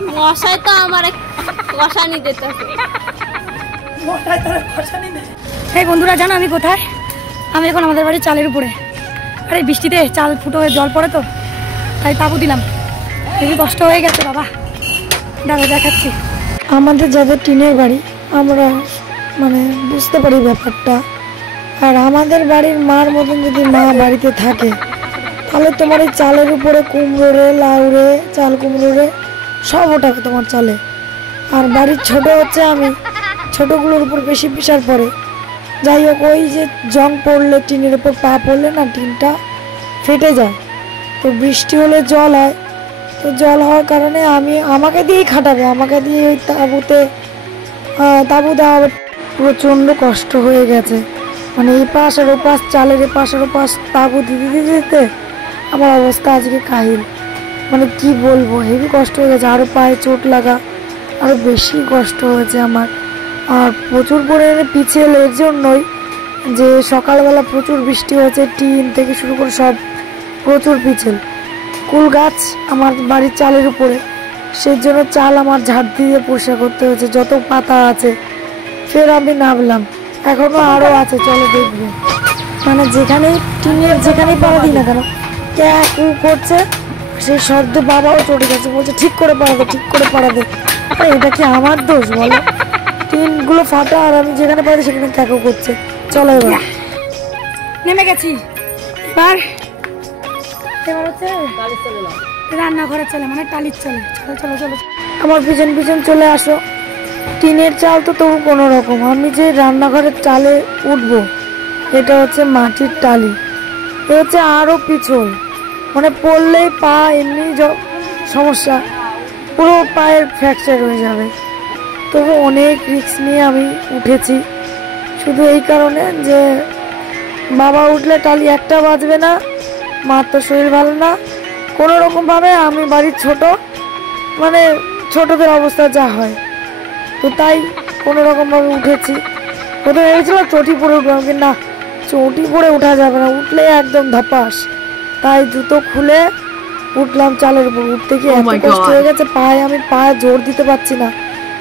মশাই তো আমার কষানি দিতেছে। এই বন্ধুরা জানো আমি কোথায়? আমি এখন আমাদের বাড়ির চালের উপরে। আরে বৃষ্টিতে চাল ফুটো হয়ে জল পড়ে তো, তাই তাবু দিলাম। খুবই কষ্ট হয়ে গেছে বাবা। দাঁড়া দেখাচ্ছি। আমাদের যাদের টিনের বাড়ি আমরা মানে বুঝতে পারি ব্যাপারটা। আর আমাদের বাড়ির মার মতন যদি মা বাড়িতে থাকে তাহলে তোমার এই চালের উপরে কুমড়ো রে, লাউ রে, চাল কুমড়ো রে সব ওটাকে তোমার চলে। আর বাড়ির ছোট হচ্ছে আমি, ছোটগুলোর উপর বেশি প্রেশার পড়ে। যাই হোক, ওই যে জং পড়লে টিনের উপর পা পড়লে না টিনটা ফেটে যায়। তো বৃষ্টি হলে জল হয়, তো জল হওয়ার কারণে আমাকে দিয়েই খাটাবে, আমাকে দিয়ে ওই তাবু দেওয়া প্রচণ্ড কষ্ট হয়ে গেছে। মানে এই পাশ আর ওপাশ চালের এপাশ আর ওপাশ তাবু দিতে দিতে আমার অবস্থা আজকে কাহিল। মানে কি বলবো, হেভি কষ্ট হয়ে গেছে। আরও পায়ে চোট লাগা, আরও বেশি কষ্ট হয়েছে আমার। আর প্রচুর পরিমাণে পিছিয়ে এর জন্যই যে সকালবেলা প্রচুর বৃষ্টি হয়েছে, টিন থেকে শুরু করে সব প্রচুর পিছল। কুল গাছ আমার বাড়ির চালের উপরে, সেই জন্য চাল আমার ঝাড় দিয়ে পরিষ্কার করতে হয়েছে, যত পাতা আছে। ফের আমি নামলাম, এখনো আরও আছে, চলো দেখবে। মানে যেখানেই টিনের যেখানেই পাড়া দিই না কেন কু করছে, সেই শব্দে বাবাও চটে গেছে, বলছে ঠিক করে পাড়া দে, ঠিক করে পাড়া দে। এটা কি আমার দোষ বলো? টিনগুলো ফাটা আর আমি যেখানে পারি সেখানে ক্যাকু করছে। চলো এবার নেমে গেছি। এবার হচ্ছে রান্নাঘরে চলে, মানে টালির চলে। চলো চলো চলো, আমার পিছন পিছন চলে আসো। টিনের চাল তো তবু কোনো রকম, আমি যে রান্নাঘরের চালে উঠবো এটা হচ্ছে মাটির টালি। এ হচ্ছে আরও পিছল, মানে পড়লেই পা এমনি সমস্যা, পুরো পায়ের ফ্র্যাকচার হয়ে যাবে। তবু অনেক রিস্ক নিয়ে আমি উঠেছি, শুধু এই কারণে যে বাবা উঠলে টালি একটা বাজবে না, মার তো শরীর ভালো না। কোনো রকমভাবে আমি বাড়ির ছোট, মানে ছোটদের অবস্থা যা হয়, তো তাই কোনো রকমভাবে উঠেছি। প্রথমে ভেবেছিলাম চটি পরে উঠলাম, কিন্তু না, চটি পরে উঠা যাবে না, উঠলে একদম ধাপাস। তাই জুতো খুলে উঠলাম চালের উপর। উঠতে গিয়ে এত কষ্ট হয়ে গেছে, আমি পায়ে জোর দিতে পারছি না,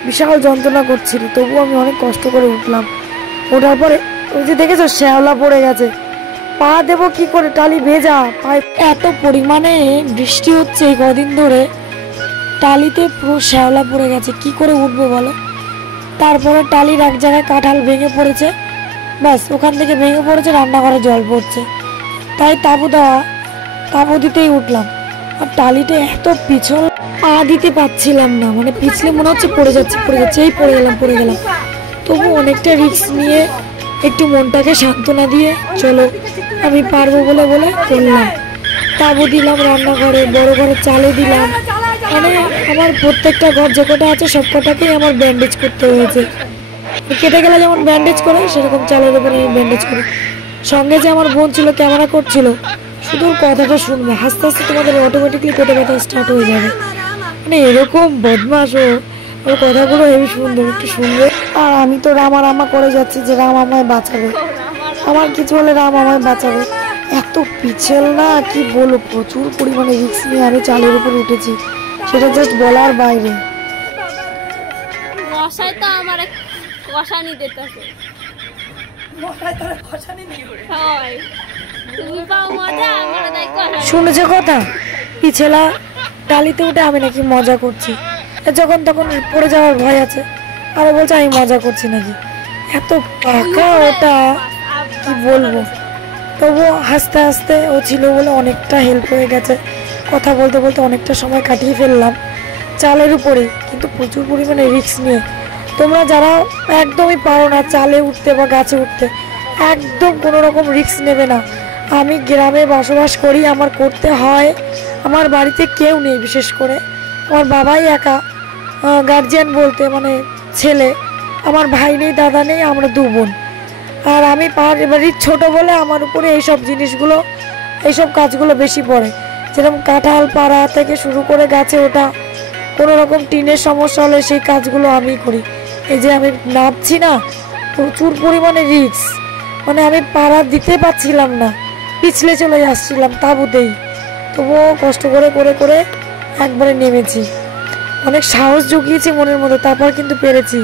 বিশাল যন্ত্রণা করছিল। তবু আমি অনেক কষ্ট করে উঠলাম। ওঠার পরে ওই যে দেখেছো শ্যাওলা পড়ে গেছে, পা দেবো কি করে, টালি ভেজা পায়ে। এত পরিমাণে বৃষ্টি হচ্ছে এই কদিন ধরে, টালিতে পুরো শ্যাওলা পড়ে গেছে, কি করে উঠবো বলো? তারপরে টালির এক জায়গায় কাঁঠাল ভেঙে পড়েছে, ব্যাস ওখান থেকে ভেঙে পড়েছে, রান্নাঘরে জল পড়ছে। তাই তাবু দিতেই উঠলাম। আর টালিটা এত পিছল, পা দিতে পারছিলাম না, মানে পিছলে মনে হচ্ছে পড়ে যাচ্ছে, এই পড়ে গেলাম। তবু অনেকটা রিস্ক নিয়ে একটু মনটাকে সান্ত্বনা দিয়ে চলো আমি পারবো বলে করলাম। তাবু দিলাম রান্নাঘরে, বড় ঘরে চালে দিলাম। মানে আমার প্রত্যেকটা ঘর যে কটা আছে সব কটাকেই আমার ব্যান্ডেজ করতে হয়েছে। কেটে গেলে যেমন ব্যান্ডেজ করে, সেরকম চালের উপরে আমি ব্যান্ডেজ করি। সঙ্গে যে আমার বোন ছিল, ক্যামেরা করছিল, শুধু কথাটা শুনবে, হাসতে হাসতে তোমাদের অটোমেটিকলি পেটে ব্যথা স্টার্ট হয়ে যাবে। মানে এরকম বদমাস, ওর কথাগুলো হেবি সুন্দর, একটু শুনবে। আর আমি তো রামা করে যাচ্ছি যে রাম আমায় বাঁচাবে, আমার কিছু হলে রাম আমায় বাঁচাবে। এত পিছল না কি বলবো, প্রচুর পরিমাণে রিস্ক নিয়ে আমি চালের উপর উঠেছি, সেটা জাস্ট বলার বাইরে। মশাই তো আমার কষানি দিতেছে। শুনেছো কথা, পিছেলা টালিতে উঠে আমি নাকি মজা করছি, যখন তখন পড়ে যাওয়ার ভয় আছে। আরো বলছে আমি মজা করছি নাকি, এত পাকা ওটা কি বলবো। তবু হাসতে হাসতে ও ছিল বলে অনেকটা হেল্প হয়ে গেছে। কথা বলতে বলতে অনেকটা সময় কাটিয়ে ফেললাম চালের উপরে, কিন্তু প্রচুর পরিমাণে রিস্ক নিয়ে। তোমরা যারা একদমই পারো না চালে উঠতে বা গাছে উঠতে, একদম কোনো রকম রিস্ক নেবে না। আমি গ্রামে বসবাস করি, আমার করতে হয়। আমার বাড়িতে কেউ নেই, বিশেষ করে আমার বাবাই একা গার্জিয়ান বলতে, মানে ছেলে। আমার ভাই নেই, দাদা নেই, আমরা দু বোন। আর আমি বাড়ির ছোট বলে আমার উপরে এইসব জিনিসগুলো, এইসব কাজগুলো বেশি পড়ে। যেরকম কাঁঠাল পাড়া থেকে শুরু করে গাছে ওঠা, কোনো রকম টিনের সমস্যা হলে সেই কাজগুলো আমি করি। এই যে আমি নামছি না, প্রচুর পরিমাণে রিস্ক, মানে আমি পাড়া দিতে পারছিলাম না, পিছলে চলে আসছিলাম তাবুতেই। তবুও কষ্ট করে করে করে একবারে নেমেছি। অনেক সাহস জুগিয়েছি মনের মধ্যে, তারপর কিন্তু পেরেছি।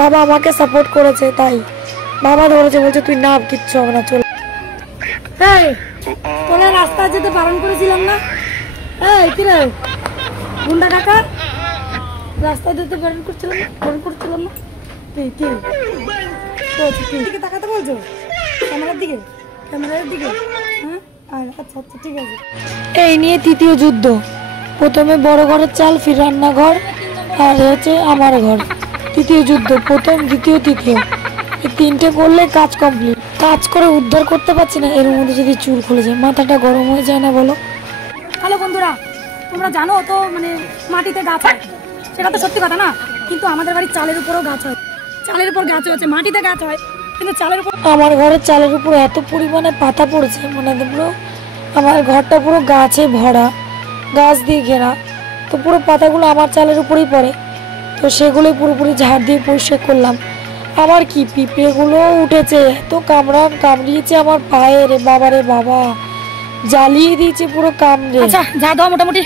বাবা আমাকে সাপোর্ট করেছে, তাই বাবা ধরেছে, বলছে তুই নাম, কিচ্ছু হবে না, চল। এই তোরা রাস্তায় যেতে বারণ করেছিলাম না? এই কি রে গুন্ডা কাকা, রাস্তায় যেতে বারণ করছিলাম না? দিকে তাকাতে বলছো? ক্যামেরার দিকে? হ্যাঁ আচ্ছা আচ্ছা ঠিক আছে। এই নিয়ে তৃতীয় যুদ্ধ। প্রথমে বড় ঘরের চাল, ফির রান্নাঘর, আর হচ্ছে আমার ঘর। তৃতীয় যুদ্ধ, প্রথম, দ্বিতীয়, তৃতীয়, এই তিনটে করলে কাজ কমপ্লিট। কাজ করে উদ্ধার করতে পারছি না, এর মধ্যে যদি চুল খুলে যায়, মাথাটা গরম হয়ে যায় না বলো? হ্যালো বন্ধুরা, তোমরা জানো তো মানে মাটিতে গাছ হয়, সেটা তো সত্যি কথা না, কিন্তু আমাদের বাড়ির চালের উপরেও গাছ হয়। চালের উপর গাছ হচ্ছে, মাটিতে গাছ হয় কিন্তু চালের উপর। আমার ঘরের চালের উপর এত পরিমাণে পাতা পড়েছে, মানে পুরো আমার ঘরটা পুরো গাছে ভরা, গাছ দিয়ে ঘেরা, তো পুরো পাতাগুলো আমার চালের উপরেই পড়ে। তো সেগুলোই পুরোপুরি ঝাড় দিয়ে পরিষ্কার করলাম। আবার কি পিঁপড়েগুলো উঠেছে, এত কামড়িয়েছে আমার পায়ে, রে বাবা রে বাবা, জ্বালিয়ে দিয়েছে পুরো কামড়ে। আচ্ছা যা দাও মোটামুটি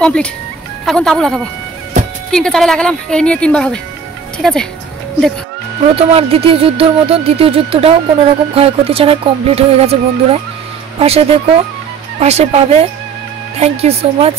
কমপ্লিট, এখন তাবু লাগাবো। 3টে চালে লাগালাম, এই নিয়ে 3বার হবে, ঠিক আছে? দেখো প্রথম আর দ্বিতীয় যুদ্ধের মতন তৃতীয় যুদ্ধটাও কোনো রকম ক্ষয়ক্ষতি ছাড়া কমপ্লিট হয়ে গেছে বন্ধুরা। পাশে দেখো, পাশে পাবে। Thank you so much.